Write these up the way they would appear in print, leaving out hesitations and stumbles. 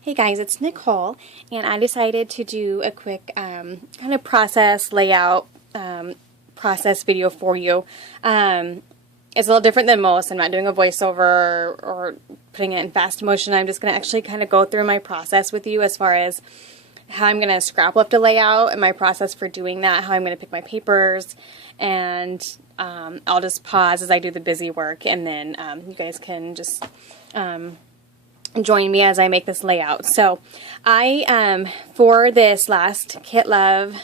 Hey guys, it's Nicole, and I decided to do a quick kind of process layout process video for you. It's a little different than most. I'm not doing a voiceover or putting it in fast motion. I'm just going to actually kind of go through my process with you as far as how I'm going to scrap lift a layout and my process for doing that, how I'm going to pick my papers, and I'll just pause as I do the busy work, and then you guys can just join me as I make this layout. So I, for this last Kit Love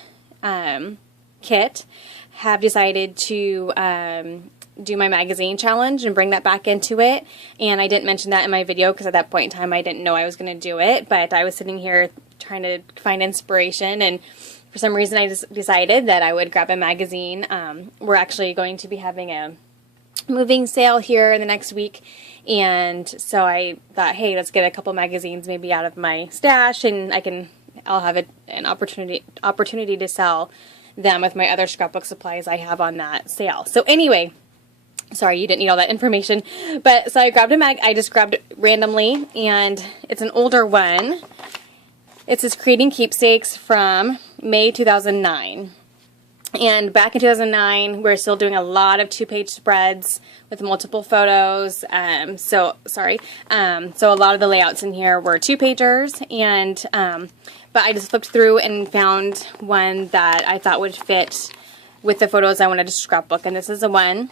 kit, have decided to do my magazine challenge and bring that back into it. And I didn't mention that in my video because at that point in time I didn't know I was going to do it, but I was sitting here trying to find inspiration, and for some reason I just decided that I would grab a magazine. We're actually going to be having a moving sale here in the next week, and so I thought, hey, let's get a couple magazines maybe out of my stash, and I'll have an opportunity to sell them with my other scrapbook supplies I have on that sale. So anyway, sorry you didn't need all that information, but so I grabbed a mag. I just grabbed it randomly, and it's an older one. It says Creating Keepsakes from May 2009. And back in 2009, we're still doing a lot of 2-page spreads with multiple photos. So a lot of the layouts in here were 2-pagers, and but I just flipped through and found one that I thought would fit with the photos I wanted to scrapbook, and this is the one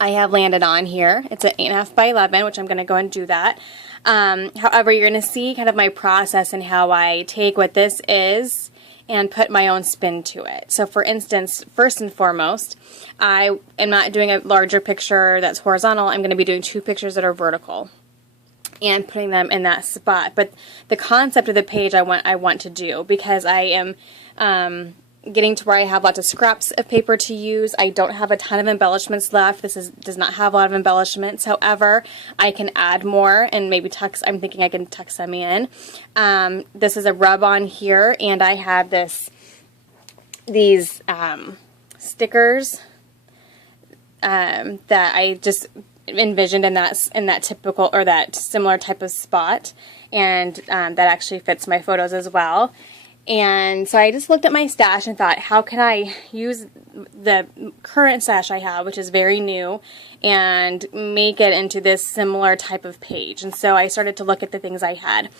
I have landed on here. It's an 8.5 by 11, which I'm going to go and do that. However, you're going to see kind of my process and how I take what this is and put my own spin to it. So for instance, first and foremost, I am not doing a larger picture that's horizontal. I'm going to be doing 2 pictures that are vertical and putting them in that spot. But the concept of the page I want to do, because I am getting to where I have lots of scraps of paper to use. I don't have a ton of embellishments left. This does not have a lot of embellishments. However, I can add more and maybe tuck. I'm thinking I can tuck some in. This is a rub on here, and I have these stickers that I just envisioned in that typical or that similar type of spot, and that actually fits my photos as well. And so I just looked at my stash and thought, how can I use the current stash I have, which is very new, and make it into this similar type of page. And so I started to look at the things I had.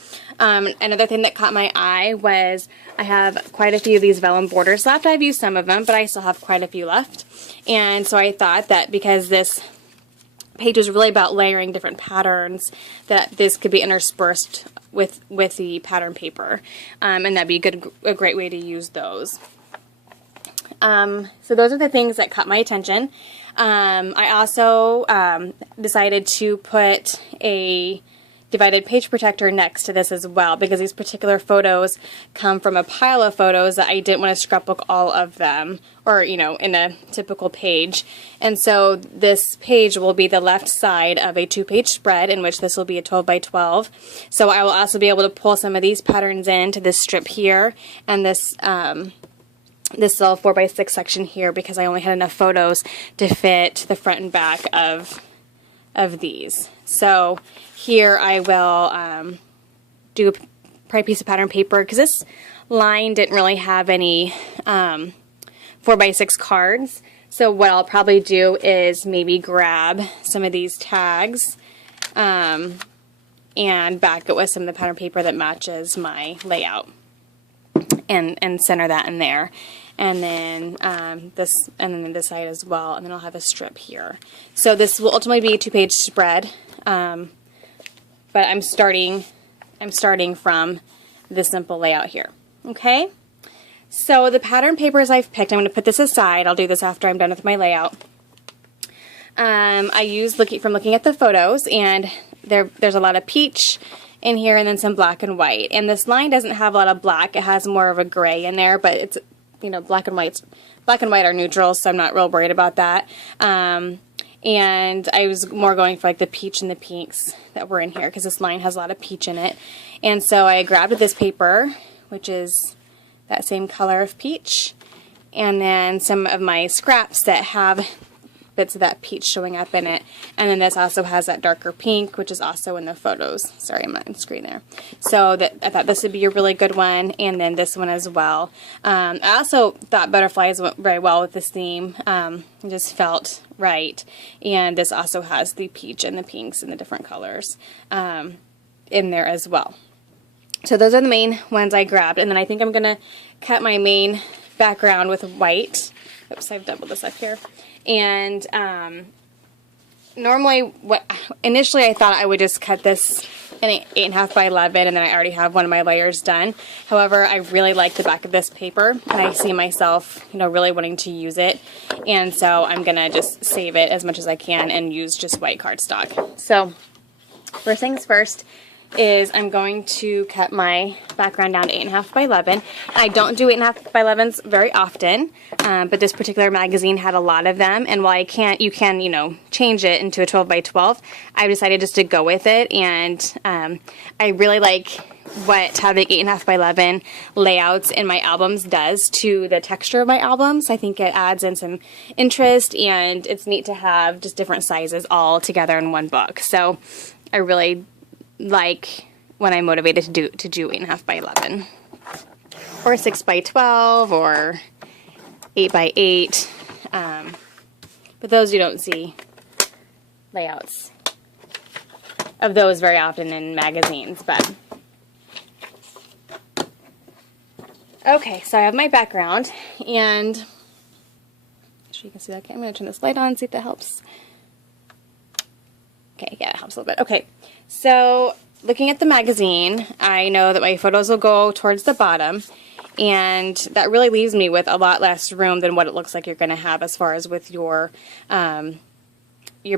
Another thing that caught my eye was I have quite a few of these vellum borders left. I've used some of them, but I still have quite a few left. And so I thought that because this page was really about layering different patterns, that this could be interspersed with the pattern paper, and that'd be a great way to use those. So those are the things that caught my attention. I also decided to put a divided page protector next to this as well, because these particular photos come from a pile of photos that I didn't want to scrapbook all of them, or in a typical page. And so this page will be the left side of a 2-page spread, in which this will be a 12 by 12. So I will also be able to pull some of these patterns into this strip here, and this little 4 by 6 section here, because I only had enough photos to fit the front and back of these. So here I will do a piece of pattern paper, because this line didn't really have any 4 by 6 cards. So what I'll probably do is maybe grab some of these tags and back it with some of the pattern paper that matches my layout, and center that in there. And then this side as well, and then I'll have a strip here. So this will ultimately be a 2-page spread, but I'm starting from this simple layout here. Okay, so the pattern papers I've picked, I'm going to put this aside. I'll do this after I'm done with my layout. I used from looking at the photos, and there's a lot of peach in here, and then some black and white. And this line doesn't have a lot of black; it has more of a gray in there, but it's black and white are neutral, so I'm not real worried about that. And I was more going for like the peach and the pinks that were in here, because this line has a lot of peach in it. And so I grabbed this paper, which is that same color of peach, and then some of my scraps that have bits of that peach showing up in it. And then this also has that darker pink, which is also in the photos. Sorry, I'm not on screen there. So I thought this would be a really good one, and then this one as well. I also thought butterflies went very well with this theme. It just felt right. And this also has the peach and the pinks and the different colors in there as well. So those are the main ones I grabbed, and then I think I'm going to cut my main background with white. Oops, I've doubled this up here. And normally, initially I thought I would just cut this in 8.5 by 11, and then I already have one of my layers done. However, I really like the back of this paper, and I see myself, really wanting to use it. And so I'm going to just save it as much as I can and use just white cardstock. So first things first is I'm going to cut my background down to 8.5 by 11. I don't do 8.5 by 11s very often, but this particular magazine had a lot of them, and while you can change it into a 12 by 12, I decided just to go with it, and I really like what having 8.5 by 11 layouts in my albums does to the texture of my albums. I think it adds in some interest, and it's neat to have just different sizes all together in one book. So I really like when I'm motivated to do 8.5 by 11 or 6 by 12 or 8 by 8, but those you don't see layouts of those very often in magazines. But okay, so I have my background, and so you can see that. Okay, I'm going to turn this light on, see if that helps. Okay, yeah, it helps a little bit. Okay, so looking at the magazine, I know that my photos will go towards the bottom, and that really leaves me with a lot less room than what it looks like you're going to have as far as with your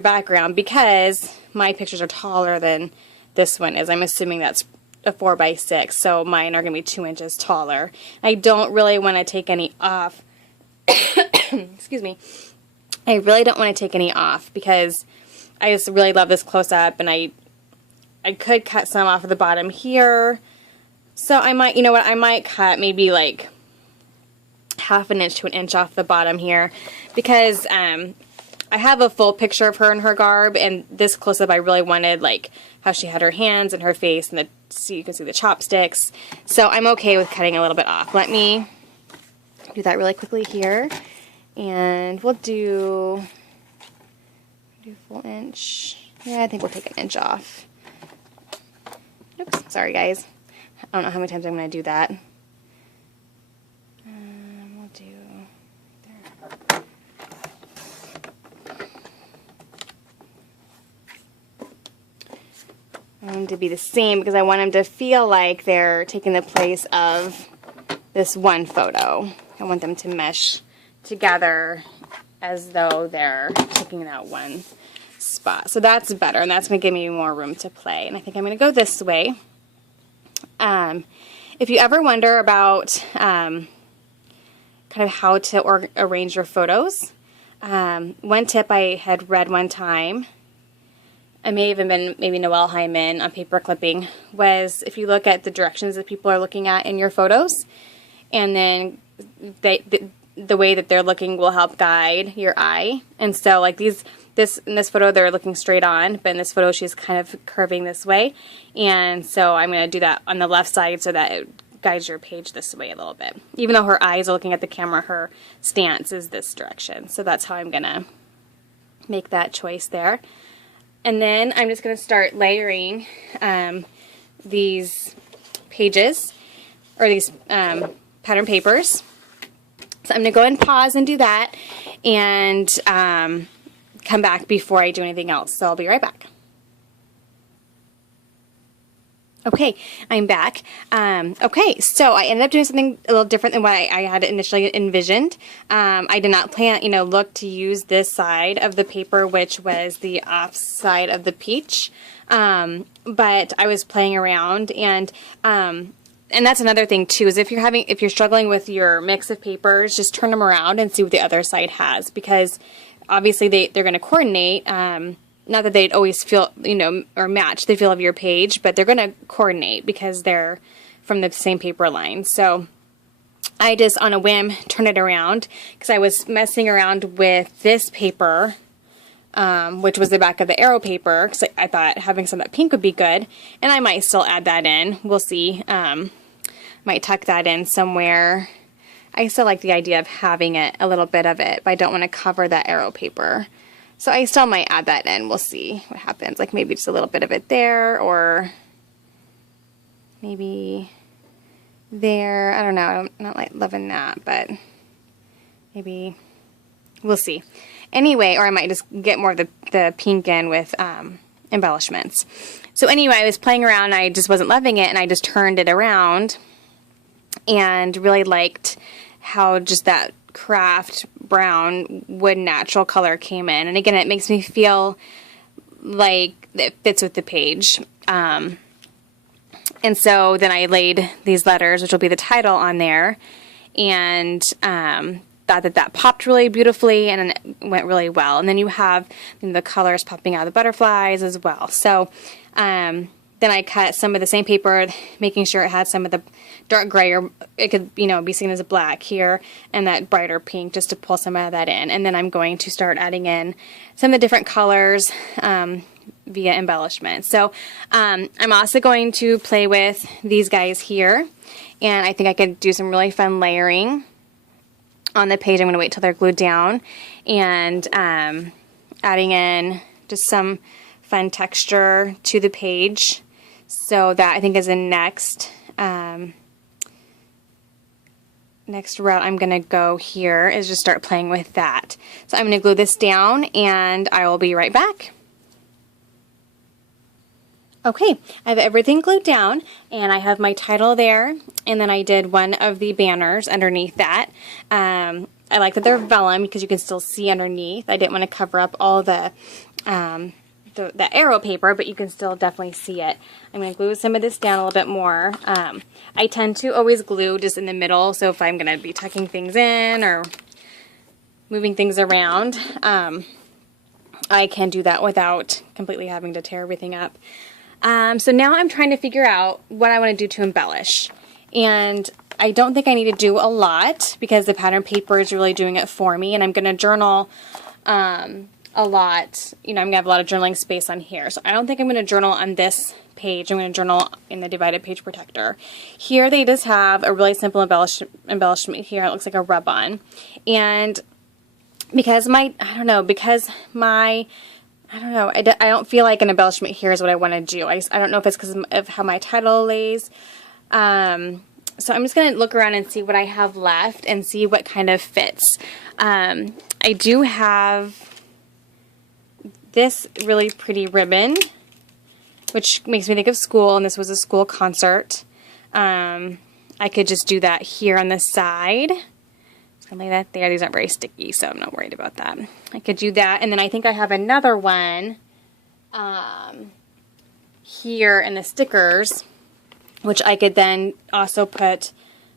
background, because my pictures are taller than this one is. I'm assuming that's a 4 by 6, so mine are going to be 2 inches taller. I don't really want to take any off. Excuse me. I really don't want to take any off because I just really love this close-up, and I could cut some off of the bottom here. So I might, I might cut maybe like 1/2 inch to 1 inch off the bottom here, because I have a full picture of her in her garb, and this close-up I really wanted like how she had her hands and her face, and so you can see the chopsticks. So I'm okay with cutting a little bit off. Let me do that really quickly here, and we'll do full inch. Yeah, I think we'll take 1 inch off. Oops, sorry guys. I don't know how many times I'm going to do that. We'll do there. I want them to be the same because I want them to feel like they're taking the place of this one photo. I want them to mesh together as though they're taking that one spot. So that's better, and that's going to give me more room to play. And I think I'm going to go this way. If you ever wonder about kind of how to arrange your photos, one tip I had read one time, it may have been maybe Noelle Hyman on Paper Clipping, was if you look at the directions that people are looking at in your photos, and then the way that they're looking will help guide your eye. And so like in this photo they're looking straight on, but in this photo she's kind of curving this way, and so I'm going to do that on the left side so that it guides your page this way a little bit. Even though her eyes are looking at the camera, her stance is this direction. So that's how I'm going to make that choice there. And then I'm just going to start layering these pages, or these pattern papers. So I'm going to go ahead and pause and do that, and come back before I do anything else. So I'll be right back. Okay, I'm back. Okay, so I ended up doing something a little different than what I had initially envisioned. I did not look to use this side of the paper, which was the off side of the peach. But I was playing around, and that's another thing too, is if you're struggling with your mix of papers, just turn them around and see what the other side has, because obviously they're going to coordinate. Not that they'd always feel, or match the feel of your page, but they're going to coordinate because they're from the same paper line. So I just, on a whim, turned it around because I was messing around with this paper which was the back of the arrow paper, because I thought having some of that pink would be good, and I might still add that in. We'll see. Might tuck that in somewhere. I still like the idea of having it, a little bit of it, but I don't want to cover that arrow paper. So I still might add that in. We'll see what happens. Like maybe just a little bit of it there, or maybe there. I don't know. I'm not like loving that, but maybe we'll see. Anyway, or I might just get more of the pink in with embellishments. So anyway, I was playing around and I just wasn't loving it, and I just turned it around and really liked how just that craft brown wood natural color came in. And again, it makes me feel like it fits with the page. And so then I laid these letters, which will be the title, on there, and thought that popped really beautifully and it went really well. And then you have the colors popping out of the butterflies as well. So then I cut some of the same paper, making sure it had some of the dark gray, or it could, be seen as a black here, and that brighter pink, just to pull some of that in. And then I'm going to start adding in some of the different colors via embellishment. So I'm also going to play with these guys here, and I think I could do some really fun layering on the page. I'm going to wait till they're glued down, and adding in just some fun texture to the page. So that, I think, is the next next route I'm going to go here, is just start playing with that. So I'm going to glue this down, and I will be right back. Okay, I have everything glued down, and I have my title there, and then I did one of the banners underneath that. I like that they're vellum because you can still see underneath. I didn't want to cover up all the arrow paper, but you can still definitely see it. I'm going to glue some of this down a little bit more. I tend to always glue just in the middle, so if I'm going to be tucking things in or moving things around, I can do that without completely having to tear everything up. So now I'm trying to figure out what I want to do to embellish. And I don't think I need to do a lot because the pattern paper is really doing it for me, and I'm going to journal a lot. I'm going to have a lot of journaling space on here. So I don't think I'm going to journal on this page. I'm going to journal in the divided page protector. Here they just have a really simple embellishment here. It looks like a rub-on. And because I don't feel like an embellishment here is what I want to do. I don't know if it's because of how my title lays. So I'm just going to look around and see what I have left and see what kind of fits. I do have this really pretty ribbon, which makes me think of school, and this was a school concert. I could just do that here on the side. Just gonna lay that there. These aren't very sticky, so I'm not worried about that. I could do that, and then I think I have another one here in the stickers, which I could then also put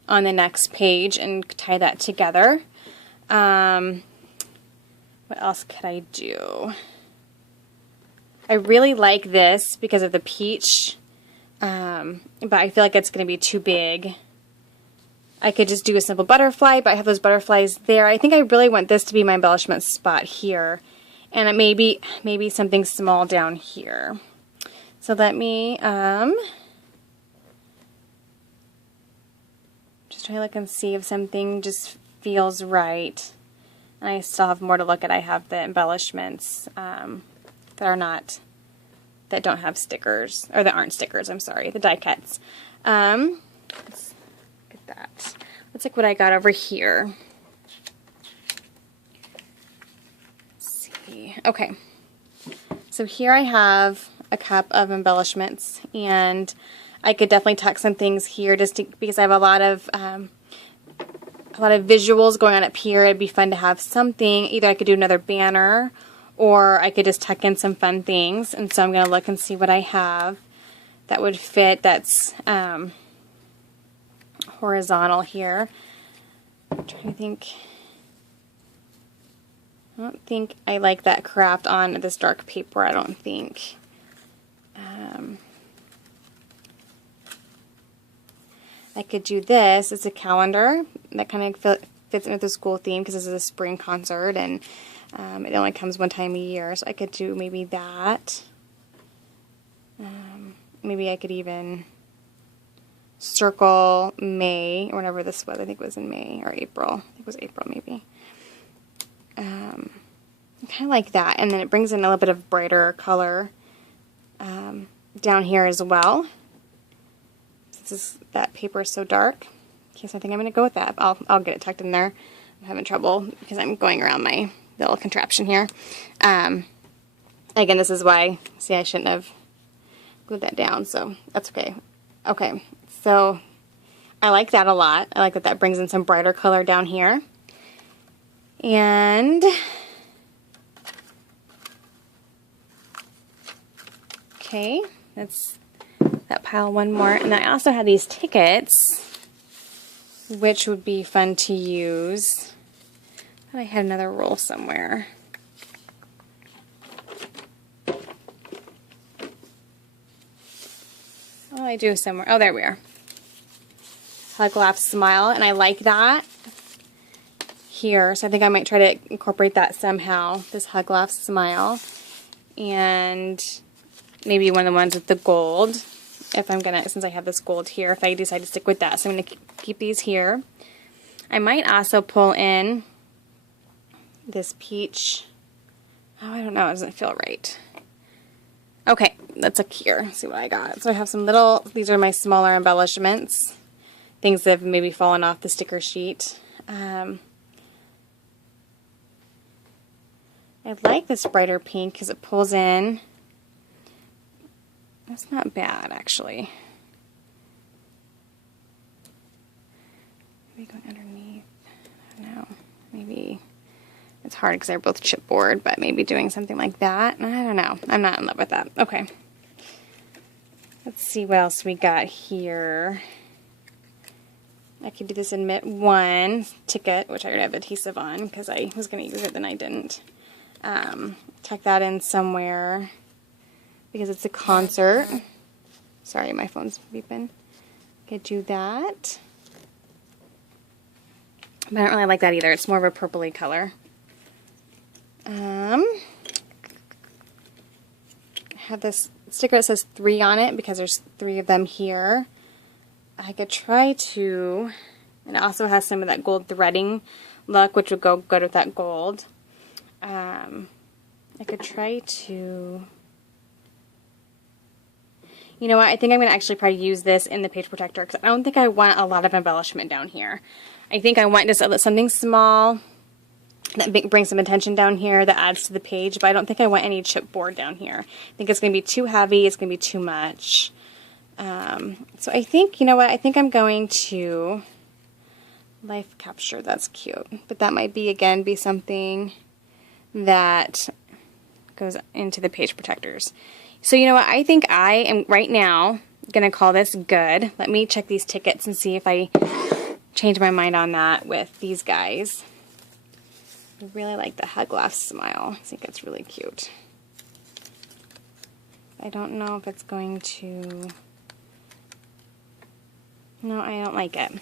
on the next page and tie that together. What else could I do? I really like this because of the peach, but I feel like it's going to be too big. I could just do a simple butterfly, but I have those butterflies there. I think I really want this to be my embellishment spot here, and maybe something small down here. So let me just try to look and see if something just feels right. And I still have more to look at. I have the embellishments that don't have stickers, or that aren't stickers, I'm sorry, the die cuts. Let's look at that. Looks like what I got over here. Let's see. Okay. So here I have a cup of embellishments, and I could definitely tuck some things here because I have a lot of visuals going on up here. It'd be fun to have something. Either I could do another banner, or I could just tuck in some fun things. And so I'm going to look and see what I have that would fit, that's horizontal here. I'm trying to think. I don't think I like that craft on this dark paper, I don't think. I could do this. It's a calendar that kind of fits in with the school theme because this is a spring concert, and It only comes one time a year, so I could do maybe that. Maybe I could even circle May, or whenever this was. I think it was in May or April. I think it was April maybe. Kind of like that. And then it brings in a little bit of brighter color down here as well. Since that paper is so dark. Okay, so I think I'm going to go with that. I'll get it tucked in there. I'm having trouble because I'm going around my little contraption here. Again, this is why, see, I shouldn't have glued that down, so that's okay. Okay, so I like that a lot. I like that that brings in some brighter color down here. And okay, that's that pile one more. And then I also have these tickets, which would be fun to use. I had another roll somewhere. Oh, I do somewhere. Oh, there we are. Hug, laugh, smile, and I like that here. So I think I might try to incorporate that somehow. This hug, laugh, smile, and maybe one of the ones with the gold. If I'm gonna, since I have this gold here, if I decide to stick with that, so I'm gonna keep these here. I might also pull in this peach. Oh, I don't know. It doesn't feel right. Okay, let's look here. See what I got. So I have some little, these are my smaller embellishments. Things that have maybe fallen off the sticker sheet. I like this brighter pink because it pulls in. That's not bad, actually. Maybe going underneath. I don't know. Maybe it's hard because they're both chipboard, but maybe doing something like that. I don't know. I'm not in love with that. Okay. Let's see what else we got here. I could do this in one ticket, which I already have adhesive on because I was going to use it, then I didn't. Tuck that in somewhere because it's a concert. Sorry, my phone's beeping. Could do that. But I don't really like that either. It's more of a purpley color. I have this sticker that says 3 on it because there's 3 of them here. I could try to, and it also has some of that gold threading look, which would go good with that gold. I could try to, you know what, I think I'm going to actually probably use this in the page protector because I don't think I want a lot of embellishment down here. I think I want just something small that brings some attention down here that adds to the page, but I don't think I want any chipboard down here. I think it's going to be too heavy, it's going to be too much. So I think, you know what, I think I'm going to life capture. That's cute. But that might be, again, be something that goes into the page protectors. So you know what, I think I am right now going to call this good. Let me check these tickets and see if I change my mind on that with these guys. I really like the hug, laugh, smile. I think it's really cute. I don't know if it's going to... No, I don't like it.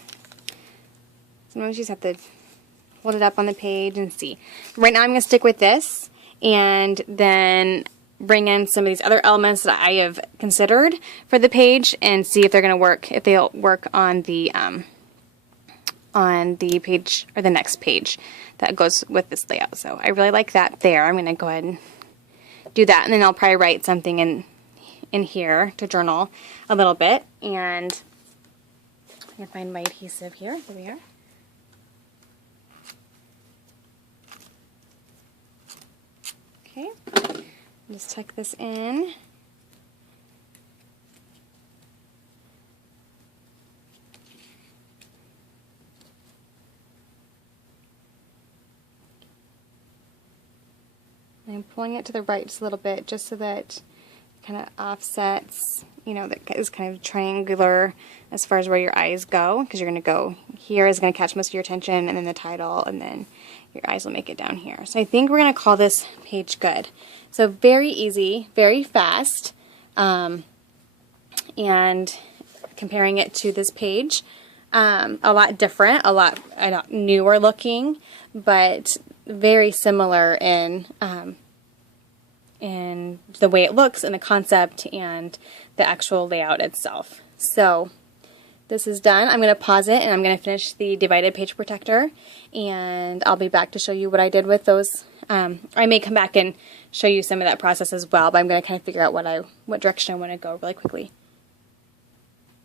Sometimes you just have to hold it up on the page and see. Right now I'm going to stick with this and then bring in some of these other elements that I have considered for the page and see if they're going to work, if they'll work on the page or the next page that goes with this layout. So I really like that there. I'm going to go ahead and do that, and then I'll probably write something in here to journal a little bit. And I'm going to find my adhesive here. There we are. Okay, just tuck this in. I'm pulling it to the right just a little bit just so that it kind of offsets, you know, that is kind of triangular as far as where your eyes go, because you're going to go here is going to catch most of your attention, and then the title, and then your eyes will make it down here. So I think we're going to call this page good. So very easy, very fast, and comparing it to this page, a lot different, a lot newer looking, but very similar in the way it looks and the concept and the actual layout itself. So this is done. I'm going to pause it and I'm going to finish the divided page protector, and I'll be back to show you what I did with those. I may come back and show you some of that process as well, but I'm going to kind of figure out what direction I want to go really quickly.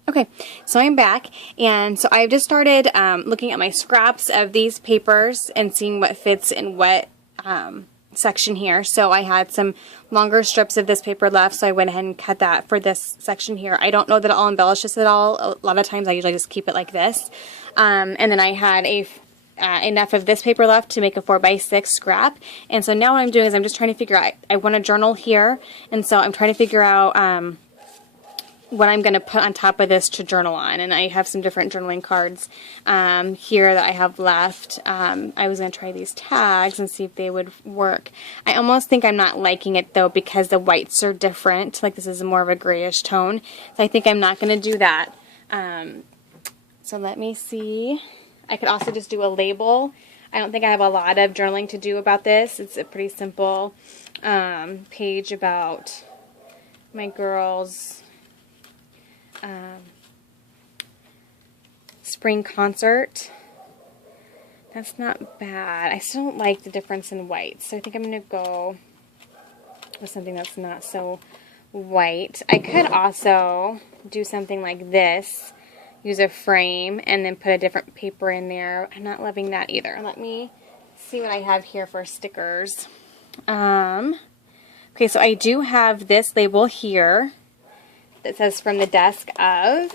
Okay, so I'm back, and so I've just started looking at my scraps of these papers and seeing what fits in what section here. So I had some longer strips of this paper left, so I went ahead and cut that for this section here. I don't know that I'll embellish this at all. A lot of times I usually just keep it like this. And then I had enough of this paper left to make a 4x6 scrap. And so now what I'm doing is I'm just trying to figure out, I want to journal here, and so I'm trying to figure out what I'm going to put on top of this to journal on. And I have some different journaling cards here that I have left. I was going to try these tags and see if they would work. I almost think I'm not liking it though, because the whites are different. Like this is more of a grayish tone. So I think I'm not going to do that. So let me see. I could also just do a label. I don't think I have a lot of journaling to do about this. It's a pretty simple page about my girls' spring concert. That's not bad. I still don't like the difference in whites, so I think I'm going to go with something that's not so white. I could also do something like this, use a frame, and then put a different paper in there. I'm not loving that either. Let me see what I have here for stickers. Okay, so I do have this label here that says from the desk of,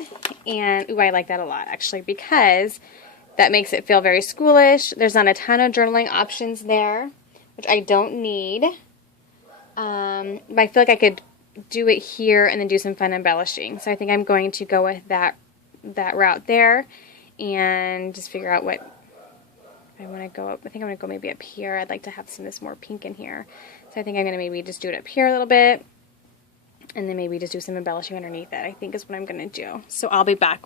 and ooh, I like that a lot actually, because that makes it feel very schoolish. There's not a ton of journaling options there, which I don't need. But I feel like I could do it here and then do some fun embellishing. So I think I'm going to go with that route there and just figure out what I want to go up. I think I'm going to go maybe up here. I'd like to have some of this more pink in here. So I think I'm going to maybe just do it up here a little bit, and then maybe just do some embellishing underneath it, I think is what I'm going to do. So I'll be back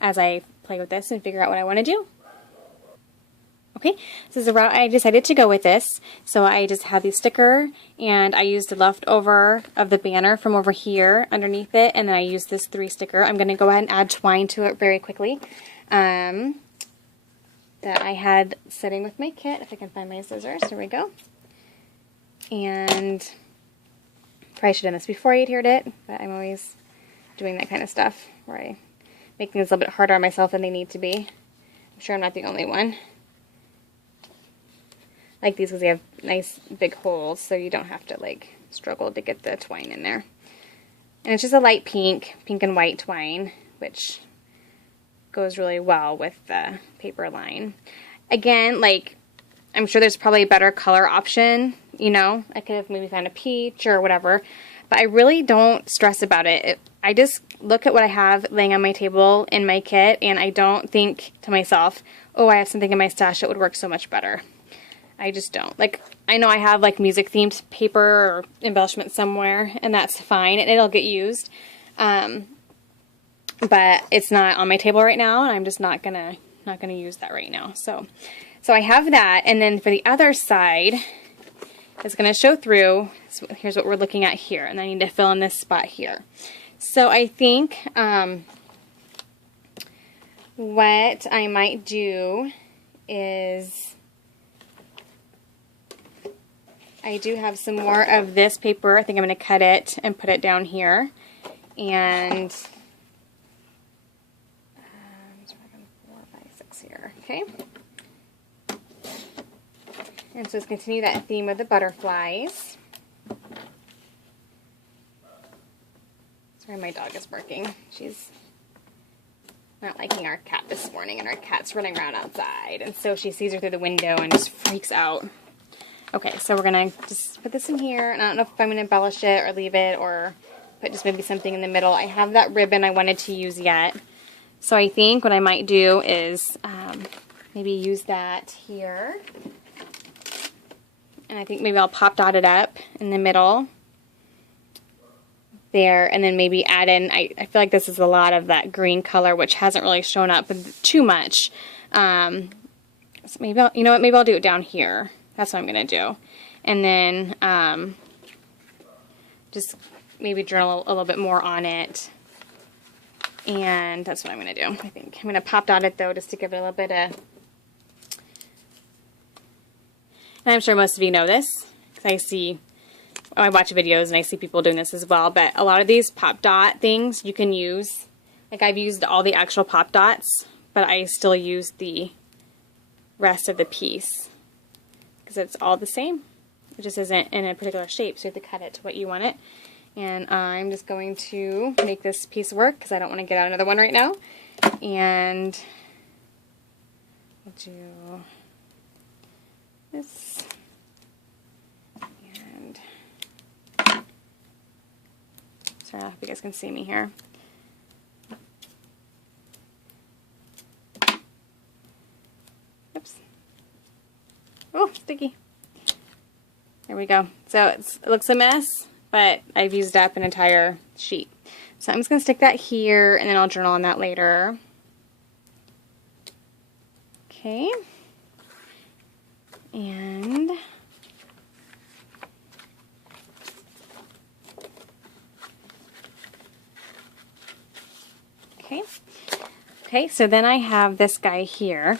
as I play with this and figure out what I want to do. Okay, this is the route I decided to go with this. So I just have the sticker, and I used the leftover of the banner from over here underneath it, and then I used this 3 sticker. I'm going to go ahead and add twine to it very quickly that I had sitting with my kit. If I can find my scissors, there we go. And probably should have done this before I adhered it, but I'm always doing that kind of stuff where I make things a little bit harder on myself than they need to be. I'm sure I'm not the only one. I like these because they have nice big holes, so you don't have to like struggle to get the twine in there. And it's just a light pink and white twine, which goes really well with the paper line. Again, like, I'm sure there's probably a better color option, you know. I could have maybe found a peach or whatever, but I really don't stress about it. I just look at what I have laying on my table in my kit, and I don't think to myself, oh, I have something in my stash that would work so much better. I just don't. Like, I know I have like music themed paper or embellishment somewhere, and that's fine, and it'll get used. But it's not on my table right now, and I'm just not gonna use that right now. So I have that, and then for the other side, it's gonna show through. So here's what we're looking at here, and I need to fill in this spot here. So I think what I might do is, I do have some more of this paper. I think I'm going to cut it and put it down here. And 4x6 here. Okay. And so let's continue that theme with the butterflies. Sorry, my dog is barking. She's not liking our cat this morning, and our cat's running around outside. And so she sees her through the window and just freaks out. Okay, so we're going to just put this in here, and I don't know if I'm going to embellish it or leave it or put just maybe something in the middle. I have that ribbon I wanted to use yet. So I think what I might do is maybe use that here. And I think maybe I'll pop dot it up in the middle there, and then maybe add in, I feel like this is a lot of that green color, which hasn't really shown up too much. So maybe I'll, you know what, maybe I'll do it down here. That's what I'm going to do. And then just maybe journal a little bit more on it. And that's what I'm going to do, I think. I'm going to pop dot it, though, just to give it a little bit of... And I'm sure most of you know this, because I watch videos and I see people doing this as well, but a lot of these pop dot things you can use. Like, I've used all the actual pop dots, but I still use the rest of the piece because it's all the same. It just isn't in a particular shape, so you have to cut it to what you want it. And I'm just going to make this piece work because I don't want to get out another one right now. And I'll do this. And sorry, I hope you guys can see me here. Oops. Oh, sticky. There we go. So it looks a mess, but I've used up an entire sheet. So I'm just going to stick that here, and then I'll journal on that later. Okay. And okay, so then I have this guy here,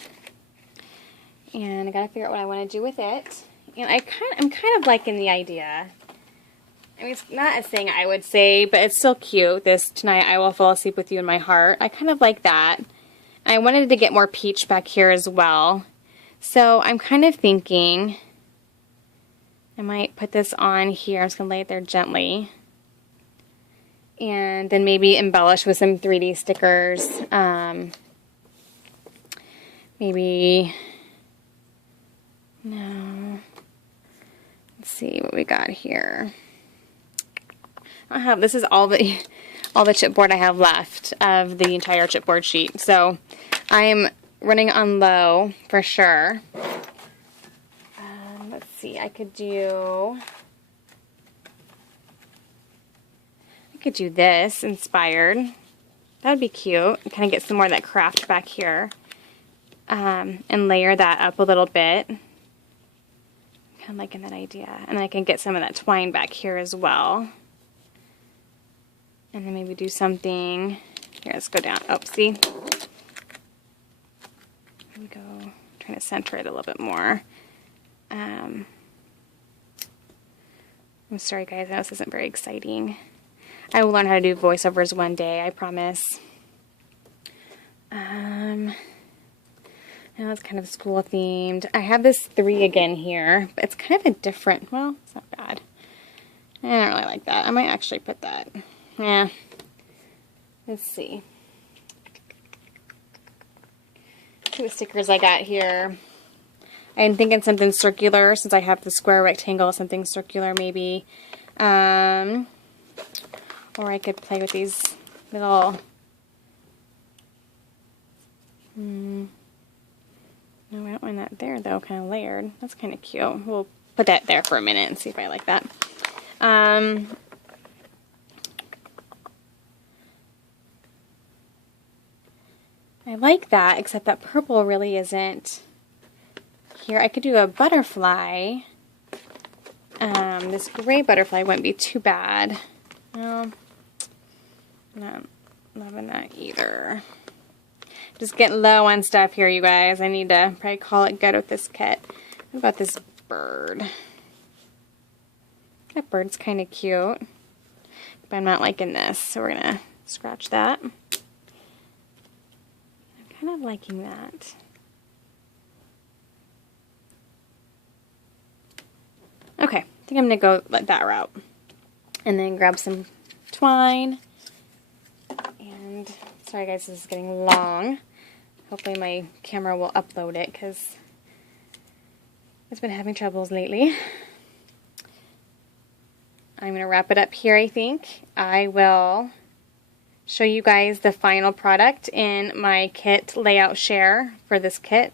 and I gotta figure out what I want to do with it. And I'm kind of liking the idea. I mean, it's not a thing I would say, but it's still cute. This "Tonight I Will Fall Asleep with You in My Heart." I kind of like that. I wanted to get more peach back here as well. So I'm kind of thinking I might put this on here. I'm just going to lay it there gently. And then maybe embellish with some 3D stickers. Maybe, no. Let's see what we got here. This is all the chipboard I have left of the entire chipboard sheet. So I'm running on low for sure. Let's see, I could do this inspired. That would be cute. Kind of get some more of that craft back here. And layer that up a little bit. I'm kind of liking that idea. And then I can get some of that twine back here as well. And then maybe do something. Here, let's go down. Oh, see? There we go. I'm trying to center it a little bit more. I'm sorry, guys. I know this isn't very exciting. I will learn how to do voiceovers one day, I promise. Now it's kind of school themed. I have this 3 again here, but it's kind of a different, well, it's not bad. I don't really like that. I might actually put that. Yeah. Let's see. See what stickers I got here. I'm thinking something circular since I have the square rectangle, something circular maybe. Or I could play with these little... No, I don't want that there though, kind of layered. That's kind of cute. We'll put that there for a minute and see if I like that. I like that, except that purple really isn't here. I could do a butterfly. This gray butterfly wouldn't be too bad. No, not loving that either. Just getting low on stuff here, you guys. I need to probably call it good with this kit. What about this bird? That bird's kind of cute, but I'm not liking this, so we're going to scratch that. I'm kind of liking that. Okay, I think I'm going to go that route. And then grab some twine. And, sorry guys, this is getting long. Hopefully my camera will upload it because it's been having troubles lately. I'm going to wrap it up here, I think. I will show you guys the final product in my kit layout share for this kit.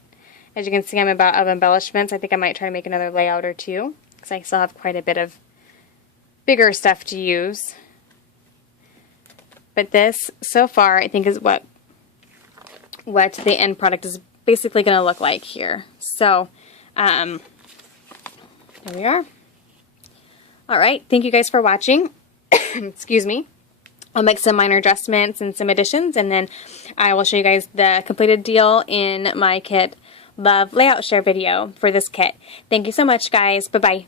As you can see, I'm about of embellishments. I think I might try to make another layout or two because I still have quite a bit of bigger stuff to use. But this, so far, I think is what the end product is basically going to look like here. So, There we are. All right, thank you guys for watching. Excuse me. I'll make some minor adjustments and some additions, and then I will show you guys the completed deal in my Kit Love layout share video for this kit. Thank you so much, guys. Bye-bye.